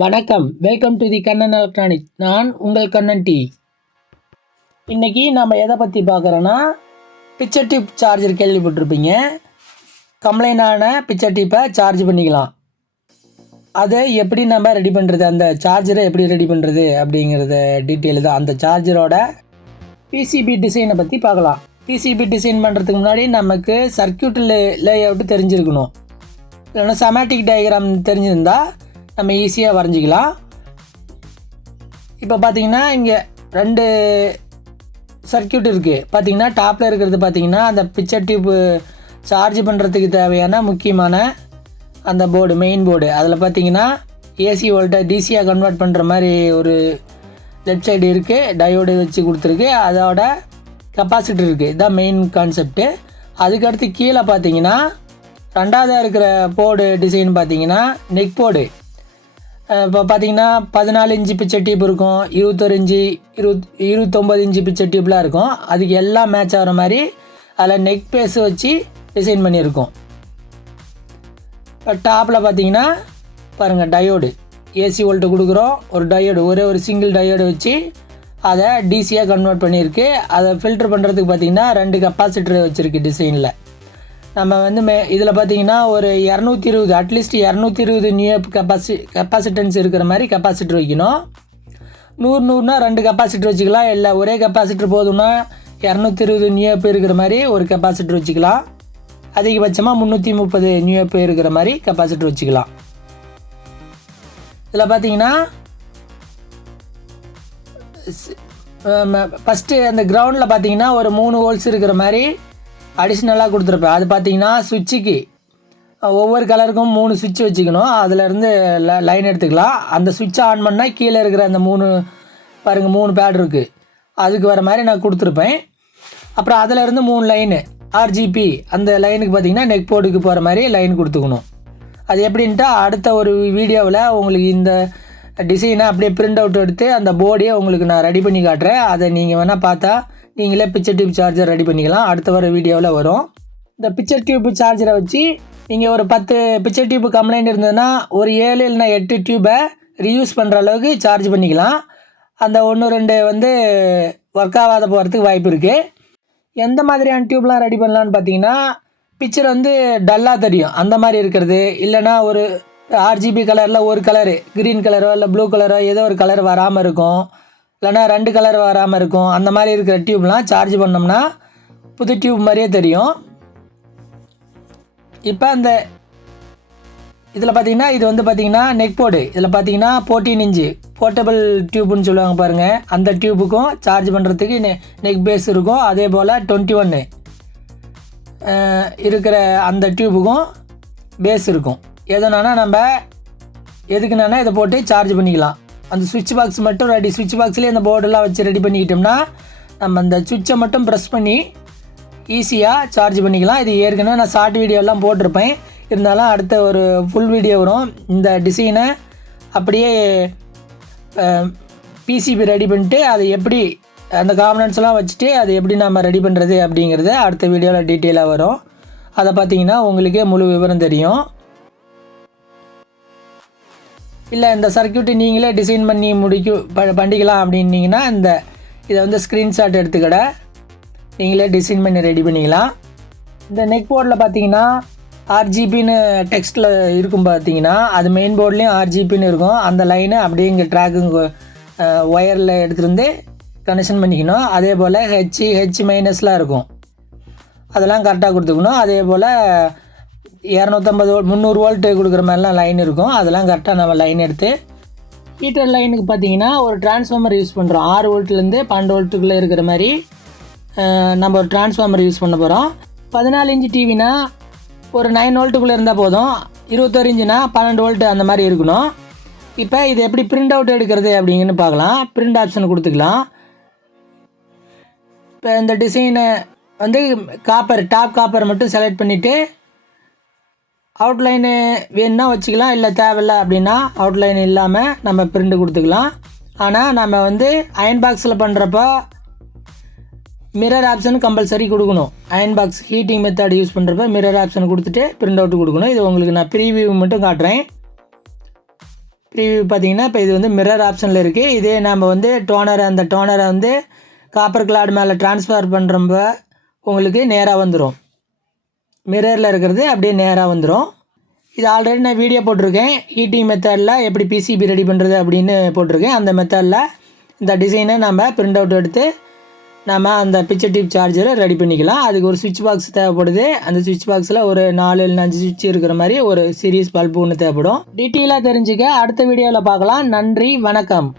வணக்கம், welcome to the Kannan electronic. நான் உங்கள் கண்ணன் டி. இன்றைக்கி நம்ம எதை பற்றி பார்க்குறோன்னா, பிக்சர் டியூப் சார்ஜர் கேள்விப்பட்டிருப்பீங்க. கம்ப்ளைண்ட் ஆன பிக்சர் டியூப்பை சார்ஜ் பண்ணிக்கலாம். அதை எப்படி நம்ம ரெடி பண்ணுறது, அந்த சார்ஜரை எப்படி ரெடி பண்ணுறது அப்படிங்கிறத டீட்டெயில் தான். அந்த சார்ஜரோட பிசிபி டிசைனை பற்றி பார்க்கலாம். பிசிபி டிசைன் பண்ணுறதுக்கு முன்னாடி நமக்கு சர்க்யூட் லேஅவுட்டு தெரிஞ்சிருக்கணும். இல்லைன்னா செமேட்டிக் டயக்ராம் தெரிஞ்சிருந்தால் நம்ம ஈஸியாக வரைஞ்சிக்கலாம். இப்போ பார்த்திங்கன்னா இங்கே 2 சர்க்யூட் இருக்குது. பார்த்திங்கன்னா டாப்பில் இருக்கிறது பார்த்திங்கன்னா அந்த பிக்சர் டியூப்பு சார்ஜ் பண்ணுறதுக்கு தேவையான முக்கியமான அந்த போர்டு, மெயின் போர்டு. அதில் பார்த்திங்கன்னா ஏசி வோல்ட்டை டிசியாக கன்வெர்ட் பண்ணுற மாதிரி ஒரு லெஃப்ட் சைடு இருக்குது, டயோடு வச்சு கொடுத்துருக்கு. அதோட கெப்பாசிட்டர் இருக்குது. இதுதான் மெயின் கான்செப்ட்டு. அதுக்கடுத்து கீழே பார்த்திங்கன்னா 2ஆவதாக இருக்கிற போர்டு டிசைன் பார்த்திங்கன்னா நெக் போர்டு. இப்போ பார்த்திங்கன்னா 14 இன்ச்சு பிக்சர் டியூப் இருக்கும், 21 இன்ச்சு 29 இன்ச்சு பிக்சர் டியூப்லாம் இருக்கும். அதுக்கு எல்லாம் மேட்ச் ஆகிற மாதிரி அதில் நெக் பேஸ் வச்சு டிசைன் பண்ணியிருக்கோம். இப்போ டாப்பில் பார்த்திங்கன்னா பாருங்கள், டயோடு ஏசி வோல்ட்டு கொடுக்குறோம். ஒரு டயோடு, ஒரு சிங்கிள் டயோடு வச்சு அதை டிசியாக கன்வெர்ட் பண்ணியிருக்கு. அதை ஃபில்ட்ரு பண்ணுறதுக்கு பார்த்திங்கன்னா 2 கெப்பாசிட்டர் வச்சுருக்கு டிசைனில். நம்ம வந்து இதில் பார்த்திங்கன்னா ஒரு 220, அட்லீஸ்ட் 220 நியூ கெப்பாசிட்டன்ஸ் இருக்கிற மாதிரி கெப்பாசிட்டர் வைக்கணும். 100னா 2 கெப்பாசிட்டர் வச்சுக்கலாம். இல்லை ஒரே கெப்பாசிட்டர் போதும்னா 220 நியூ இருக்கிற மாதிரி ஒரு கெப்பாசிட்டர் வச்சுக்கலாம். அதிகபட்சமாக 330 நியூ இருக்கிற மாதிரி கெப்பாசிட்டர் வச்சுக்கலாம். இதில் பார்த்திங்கன்னா ஃபஸ்ட்டு அந்த கிரவுண்டில் பார்த்திங்கன்னா ஒரு 3 வோல்ட்ஸ் இருக்கிற மாதிரி அடிஷ்னலாக கொடுத்துருப்பேன். அது பார்த்திங்கன்னா சுவிட்சுக்கு ஒவ்வொரு கலருக்கும் 3 சுவிட்ச் வச்சுக்கணும். அதிலேருந்து லைன் எடுத்துக்கலாம். அந்த சுவிட்சை ஆன் பண்ணால் கீழே இருக்கிற அந்த 3 பாருங்கள், 3 பேட் இருக்குது, அதுக்கு வர மாதிரி நான் கொடுத்துருப்பேன். அப்புறம் அதிலேருந்து 3 லைனு ஆர்ஜிபி, அந்த லைனுக்கு பார்த்திங்கன்னா நெக் போர்டுக்கு போகிற மாதிரி லைன் கொடுத்துக்கணும். அது எப்படின்ட்டு அடுத்த ஒரு வீடியோவில் உங்களுக்கு இந்த டிசைனை அப்படியே பிரிண்ட் அவுட் எடுத்து அந்த போர்டையே உங்களுக்கு நான் ரெடி பண்ணி காட்டுறேன். அதை நீங்கள் வேணால் பார்த்தா நீங்களே பிக்சர் டியூப் சார்ஜர் ரெடி பண்ணிக்கலாம். அடுத்த வர வீடியோவில் வரும். இந்த பிக்சர் டியூப் சார்ஜரை வச்சு நீங்கள் ஒரு 10 பிக்சர் டியூப் கம்ப்ளைண்ட் இருந்ததுன்னா ஒரு 7 இல்லைனா 8 டியூப்பை ரீயூஸ் பண்ணுற அளவுக்கு சார்ஜ் பண்ணிக்கலாம். அந்த 1-2 வந்து ஒர்க் ஆகாத போகிறதுக்கு வாய்ப்பு இருக்குது. எந்த மாதிரியான டியூப்லாம் ரெடி பண்ணலான்னு பார்த்தீங்கன்னா, பிக்சர் வந்து டல்லாக தெரியும் அந்த மாதிரி இருக்கிறது, இல்லைனா ஒரு ஆர்ஜிபி கலரில் ஒரு கலரு, க்ரீன் கலரோ இல்லை ப்ளூ கலரோ ஏதோ ஒரு கலர் வராமல் இருக்கும், இல்லைனா 2 கலர் வராமல் இருக்கும். அந்த மாதிரி இருக்கிற டியூப்லாம் சார்ஜ் பண்ணோம்னா புது டியூப் மாதிரியே தெரியும். இப்போ அந்த இதில் பார்த்திங்கன்னா இது வந்து பார்த்திங்கன்னா நெக் போர்டு. இதில் பார்த்திங்கன்னா 14 இன்ச்சு போர்ட்டபிள் டியூப்னு சொல்லுவாங்க பாருங்கள். அந்த டியூபுக்கும் சார்ஜ் பண்ணுறதுக்கு நெக் பேஸ் இருக்கும். அதே போல் 21 இருக்கிற அந்த டியூபுக்கும் பேஸ் இருக்கும். எதனானா நம்ம எதுக்குன்னா இதை போட்டு சார்ஜ் பண்ணிக்கலாம். அந்த சுவிட்ச் பாக்ஸ் மட்டும் ரெடி, சுவிட்ச் பாக்ஸ்லேயே அந்த போர்டெல்லாம் வச்சு ரெடி பண்ணிக்கிட்டோம்னா நம்ம அந்த சுவிட்சை மட்டும் ப்ரெஸ் பண்ணி ஈஸியாக சார்ஜ் பண்ணிக்கலாம். இது ஏற்கனவே நான் ஷார்ட் வீடியோலாம் போட்டிருப்பேன். இருந்தாலும் அடுத்த ஒரு ஃபுல் வீடியோ வரும். இந்த டிசைனை அப்படியே பிசிபி ரெடி பண்ணிட்டு அதை எப்படி அந்த காம்பனன்ட்ஸ்லாம் வச்சுட்டு அதை எப்படி நம்ம ரெடி பண்ணுறது அப்படிங்கிறது அடுத்த வீடியோவில் டீட்டெயிலாக வரும். அதை பார்த்திங்கன்னா உங்களுக்கே முழு விவரம் தெரியும். இல்லை இந்த சர்க்யூட்டை நீங்களே டிசைன் பண்ணி பண்ணிக்கலாம் அப்படின்னீங்கன்னா இதை வந்து ஸ்க்ரீன்ஷாட் எடுத்துக்கிட நீங்களே டிசைன் பண்ணி ரெடி பண்ணிக்கலாம். இந்த நெக் போர்டில் பார்த்தீங்கன்னா ஆர்ஜிபின்னு டெக்ஸ்ட்டில் இருக்கும். பார்த்தீங்கன்னா அது மெயின் போர்ட்லேயும் ஆர்ஜிபின்னு இருக்கும். அந்த லைனை அப்படியே இங்கே ட்ராக்குங்க ஒயரில் எடுத்துகிட்டு வந்து கனெக்ஷன் பண்ணிக்கணும். அதே போல் ஹெச் மைனஸ்லாம் இருக்கும், அதெல்லாம் கரெக்டாக கொடுத்துக்கணும். அதே போல் 250 வோல்ட் 300 வோல்ட்டு கொடுக்குற மாதிரிலாம் லைன் இருக்கும். அதெல்லாம் கரெக்டாக நம்ம லைன் எடுத்து ஹீட்டர் லைனுக்கு பார்த்திங்கன்னா ஒரு டிரான்ஸ்ஃபார்மர் யூஸ் பண்ணுறோம். 6 வோல்ட்லேருந்து 12 வோல்ட்டுக்குள்ளே இருக்கிற மாதிரி நம்ம ஒரு டிரான்ஸ்ஃபார்மர் யூஸ் பண்ண போகிறோம். 14 இன்ச்சு டிவினா ஒரு 9 வோல்ட்டுக்குள்ளே இருந்தால் போதும். 21 இன்ச்சுனா 12 வோல்ட்டு அந்த மாதிரி இருக்கணும். இப்போ இது எப்படி பிரிண்ட் அவுட் எடுக்கிறது அப்படிங்கன்னு பார்க்கலாம். பிரிண்ட் ஆப்ஷன் கொடுத்துக்கலாம். இப்போ இந்த டிசைனை வந்து டாப் காப்பர் மட்டும் செலக்ட் பண்ணிவிட்டு அவுட்லைனு வேணுன்னா வச்சுக்கலாம், இல்லை தேவையில்லை அப்படின்னா அவுட்லைன் இல்லாமல் நம்ம பிரிண்ட் கொடுத்துக்கலாம். ஆனால் நம்ம வந்து அயன் பாக்ஸில் பண்ணுறப்போ மிரர் ஆப்ஷன் கம்பல்சரி கொடுக்கணும். Iron box heating method use பண்ணுறப்ப மிரர் ஆப்ஷன் கொடுத்துட்டு பிரிண்ட் அவுட் கொடுக்கணும். இது உங்களுக்கு நான் ப்ரீவியூ மட்டும் காட்டுறேன். ப்ரீவியூ பார்த்தீங்கன்னா இப்போ இது வந்து மிரர் ஆப்ஷனில் இருக்குது. இதே நம்ம வந்து அந்த டோனரை வந்து காப்பர் கிளாட் மேலே ட்ரான்ஸ்ஃபர் பண்ணுறப்ப உங்களுக்கு நேராக வந்துடும். மிரரில் இருக்கிறது அப்படியே நேராக வந்துடும். இது ஆல்ரெடி நான் வீடியோ போட்டிருக்கேன். ஹீட்டிங் மெத்தடில் எப்படி பிசிபி ரெடி பண்ணுறது அப்படின்னு போட்டிருக்கேன். அந்த மெத்தடில் இந்த டிசைனை நம்ம பிரிண்ட் அவுட் எடுத்து நம்ம அந்த பிக்சர் டியூப் சார்ஜரை ரெடி பண்ணிக்கலாம். அதுக்கு ஒரு சுவிட்ச் பாக்ஸ் தேவைப்படுது. அந்த சுவிட்ச் பாக்ஸில் ஒரு 4 இல்லைனா 5 சுவிட்ச் இருக்கிற மாதிரி ஒரு சீரிஸ் பல்பு ஒன்று தேவைப்படும். டீட்டெயிலாக தெரிஞ்சுக்க அடுத்த வீடியோவில் பார்க்கலாம். நன்றி, வணக்கம்.